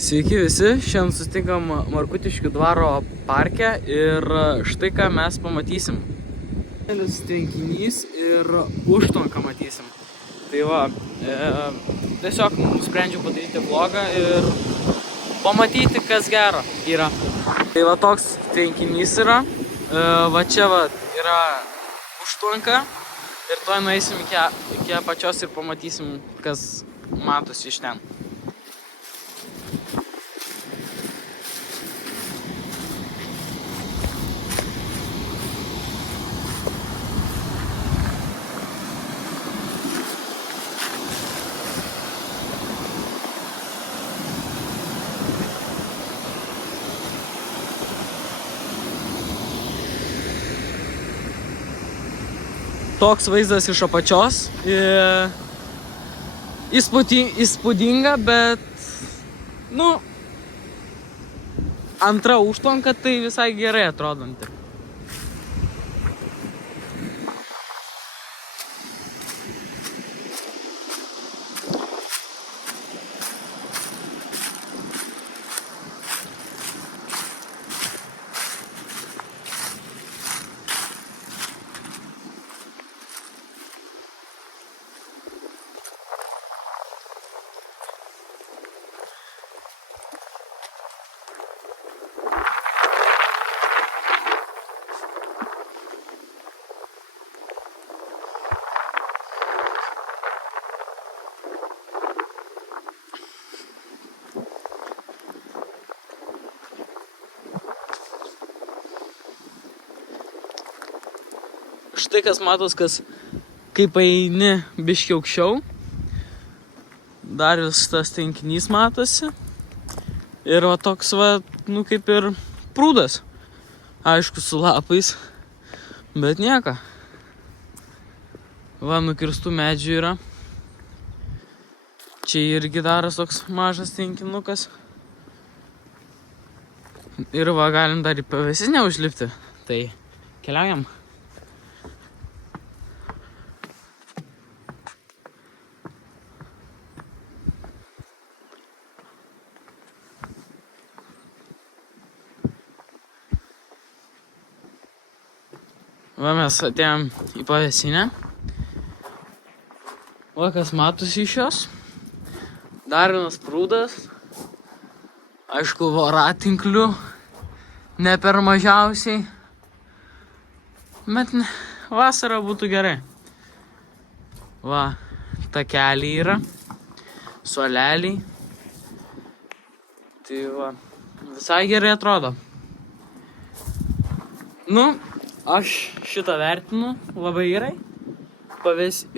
Sveiki visi, šiandien susitinkam Markutiškių dvaro parke ir štai ką mes pamatysim. Tvenkinys ir užtvanką matysim. Tai va, tiesiog nusprendžiau padaryti vlogą ir pamatyti, kas gero yra. Tai va toks tvenkinys yra, va čia va yra užtvanka ir tuoj nueisim iki apačios ir pamatysim, kas matosi iš ten. Toks vaizdas iš apačios, įspūdinga, bet, antra užtvanka tai visai gerai atrodanti. Štai kas matos, kaip eini biškį aukščiau, dar vis tas tvenkinys matosi ir va toks va, kaip ir prūdas, aišku su lapais, bet nieko. Va, nukirstų medžių yra, čia irgi daras toks mažas tvenkinukas ir va, galim dar į pavėsinę užlipti, tai keliaujam. Va, mes atėjom į pavėsinę. Va, kas matosi iš jos. Dar vienas prūdas. Aišku, voratinklių. Ne per mažiausiai. Bet vasara būtų gerai. Va, takeliai yra. Suoleliai. Tai va, visai gerai atrodo. Aš šitą vertinu labai gerai.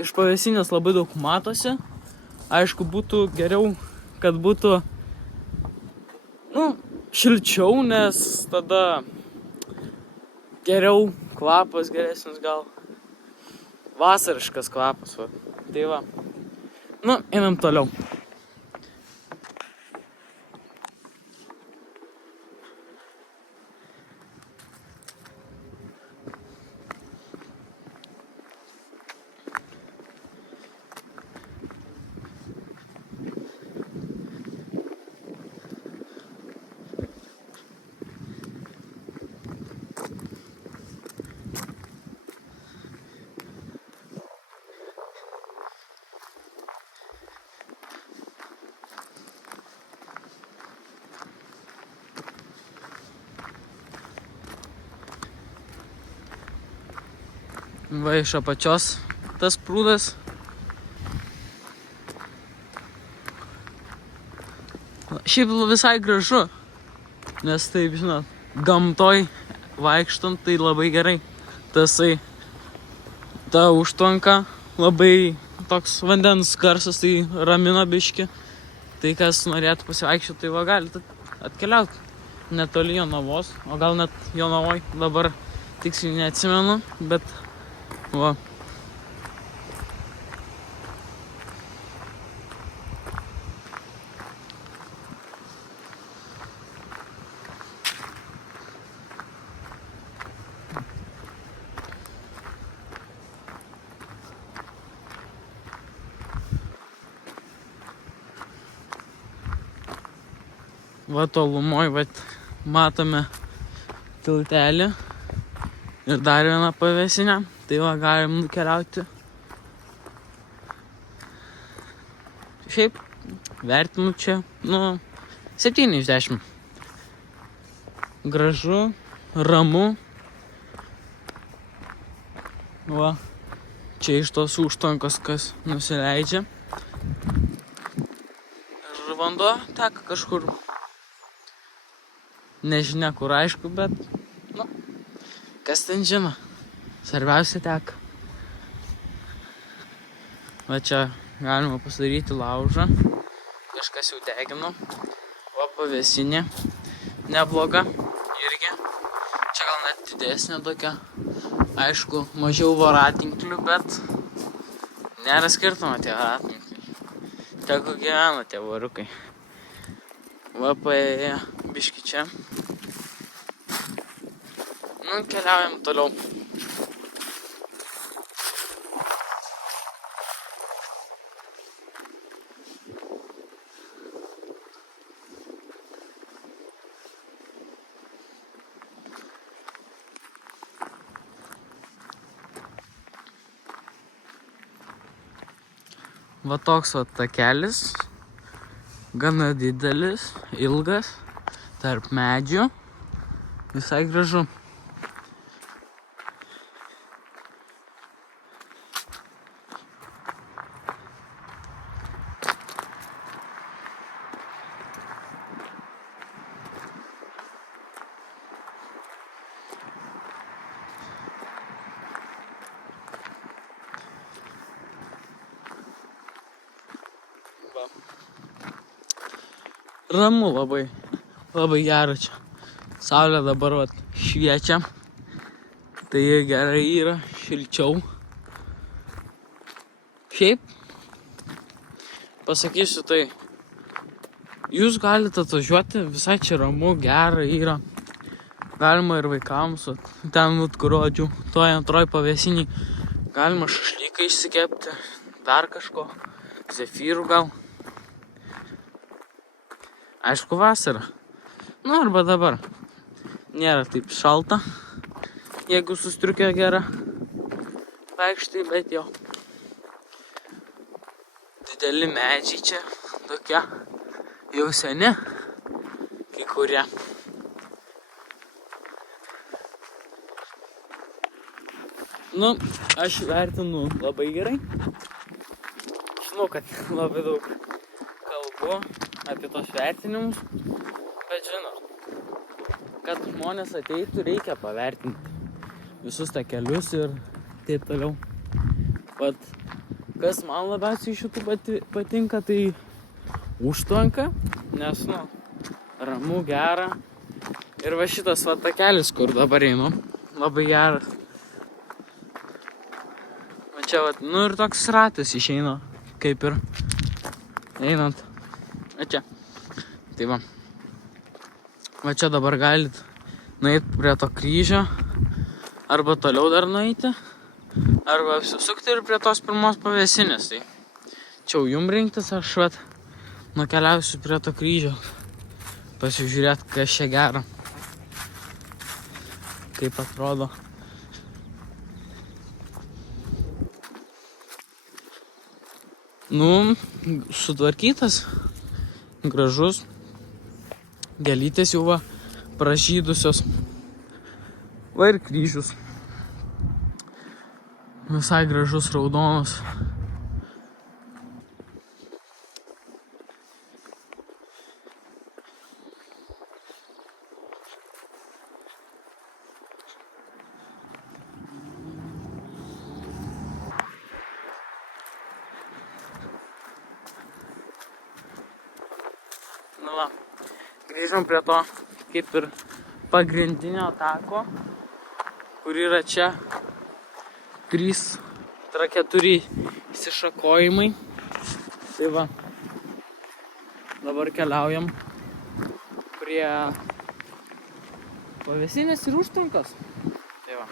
Iš pavėsinės labai daug matosi. Aišku, būtų geriau, kad būtų šilčiau, nes tada geriau kvapas geresnis gal. Vasariškas kvapas, va. Tai va. Einam toliau. Va, iš apačios tas prūdas. Šiaip visai gražu, nes taip, žinot, gamtoj vaikštant tai labai gerai. Ta užtvanka labai toks vandens garsas, tai ramina biškį. Tai kas norėtų pasivaikščioti, tai va galite atkeliauti netoli Jonavos, o gal net Jonavoj, dabar tiksliai neatsimenu, bet va. Va tolumoj, va matome tiltelį ir dar vieną pavėsinę. Tai va galim nukeliauti. Šiaip vertinu čia, 7 iš 10. Gražu, ramu. Va, čia iš tos užtvankos kas nusileidžia. Ir vanduo teka kažkur. Nežinia kur, aišku, bet, kas ten žino. Svarbiausia teka. Va čia galima pasidaryti laužą. Kažkas jau degino. Va pavėsinė. Nebloga. Irgi. Čia gal net didesnė tokia. Aišku, mažiau voratinklių, bet nėra skirtumo tie voratinkliai. Tegu gyvena tie voriukai. Va paėję biški čia. Keliaujam toliau. Va toks va takelis. Gana didelis, ilgas, tarp medžių. Visai gražu. Ramu labai, labai gera čia. Saulė dabar vat šviečia. Tai gerai yra, šilčiau. Šiaip, pasakysiu tai, jūs galite atvažiuoti, visai čia ramu, gera yra. Galima ir vaikams, ten nutkurodžių, toj antroj pavėsiniai. Galima šašlyką išsikepti, dar kažko, zefyrų gal. Aišku, vasara. Arba dabar. Nėra taip šalta, jeigu su striuke gera vaikštai, bet jo. Dideli medžiai čia, tokie jau seni, kai kurie. Aš vertinu labai gerai. Žinau, kad labai daug kalbu apie tos vertinimus, bet žinau, kad žmonės ateitų, reikia pavertinti visus takelius ir taip toliau. Vat, kas man labiausiai iš šitų patinka, tai užtvanka, nes, ramu, gera. Ir va šitas va takelis, kur dabar einu, labai geras. Va čia va, ir toks ratas išeina, kaip ir einant. Va čia. Tai va. Va čia dabar galit nueiti prie to kryžio, arba toliau dar nueiti, arba apsisukti ir prie tos pirmos pavėsinės. Tai čia jau jum rinktis, aš vat nukeliausiu prie to kryžio, pasižiūrėti, kas čia gera, kaip atrodo. Sutvarkytas, gražus, gėlytės jau va pražydusios, va ir kryžius, visai gražus raudonas. Grįžom prie to kaip ir pagrindinio tako, kur yra čia 4 išsišakojimai. Tai va, dabar keliaujam prie pavėsinės ir užtvankos. Tai va,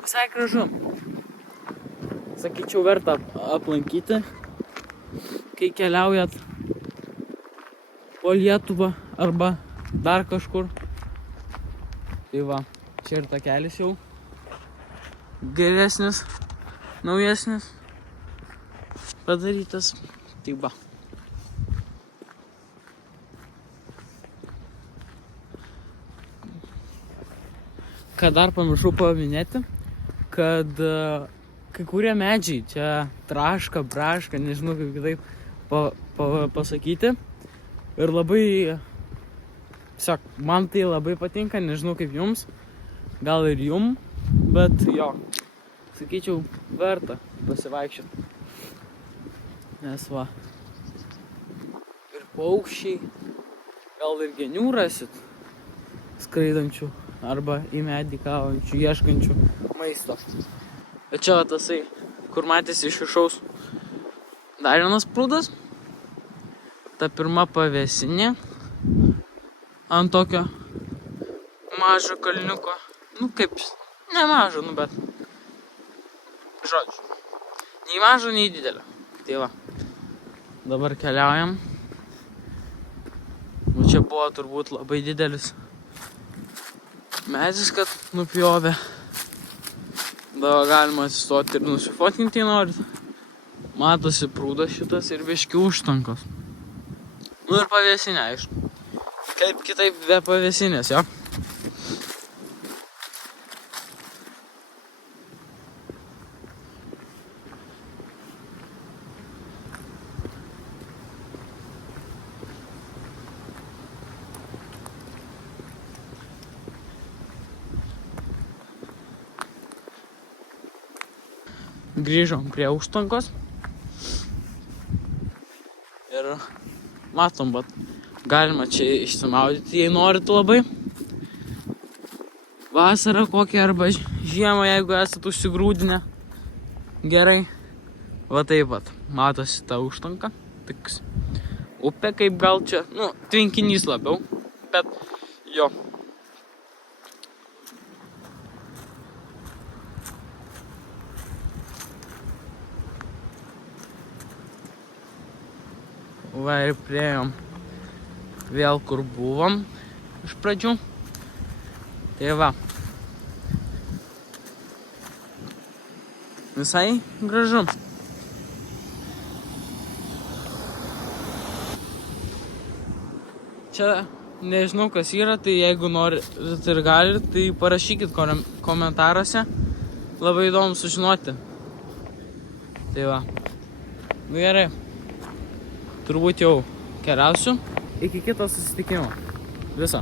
visai gražu. Sakyčiau, verta aplankyti, kai keliaujat po Lietuvą arba dar kažkur. Tai va, čia ir takelis jau geresnis, naujesnis padarytas. Tai va. Ką dar pamiršau paminėti, kad kai kurie medžiai čia traška, braška, nežinau kaip kitaip pasakyti. Ir labai, tiesiog, man tai labai patinka, nežinau kaip jums, gal ir jum, bet jo, sakyčiau, verta pasivaikščioti. Nes va, ir paukščiai, gal ir genių rasit skraidančių arba į medį kavančių, ieškančių maisto. Bet čia tasai, kur matėsi iš viršaus dar vienas prūdas. Ta pirma pavėsinė ant tokio mažo kalniuko. Nu kaip, ne mažo, nu bet žodžiu. Nei mažo, nei didelio. Tai va, dabar keliaujam. Nu čia buvo turbūt labai didelis medis, kad nupjovė. Dabar galima atsistoti ir nusifotkinti, jei norit. Matosi prūdas šitas ir biški užtvankos. Nu ir pavėsinė, aišku. Kaip kitaip be pavėsinės, jo. Grįžom prie užtvankos ir matom, bet galima čia išsimaudyti, jei norit labai. Vasarą kokią arba žiemą, jeigu esat užsigrūdinę gerai. Va taip pat, matosi ta užtvanka, tik upė kaip gal čia, nu, tvenkinys labiau, bet jo. Va ir priėjom vėl, kur buvom iš pradžių. Tai va. Visai gražu. Čia nežinau kas yra, tai jeigu norit ir galit, tai parašykit komentaruose. Labai įdomu sužinoti. Tai va. Nu gerai. Turbūt jau keliausiu. Iki kito susitikimo. Viso.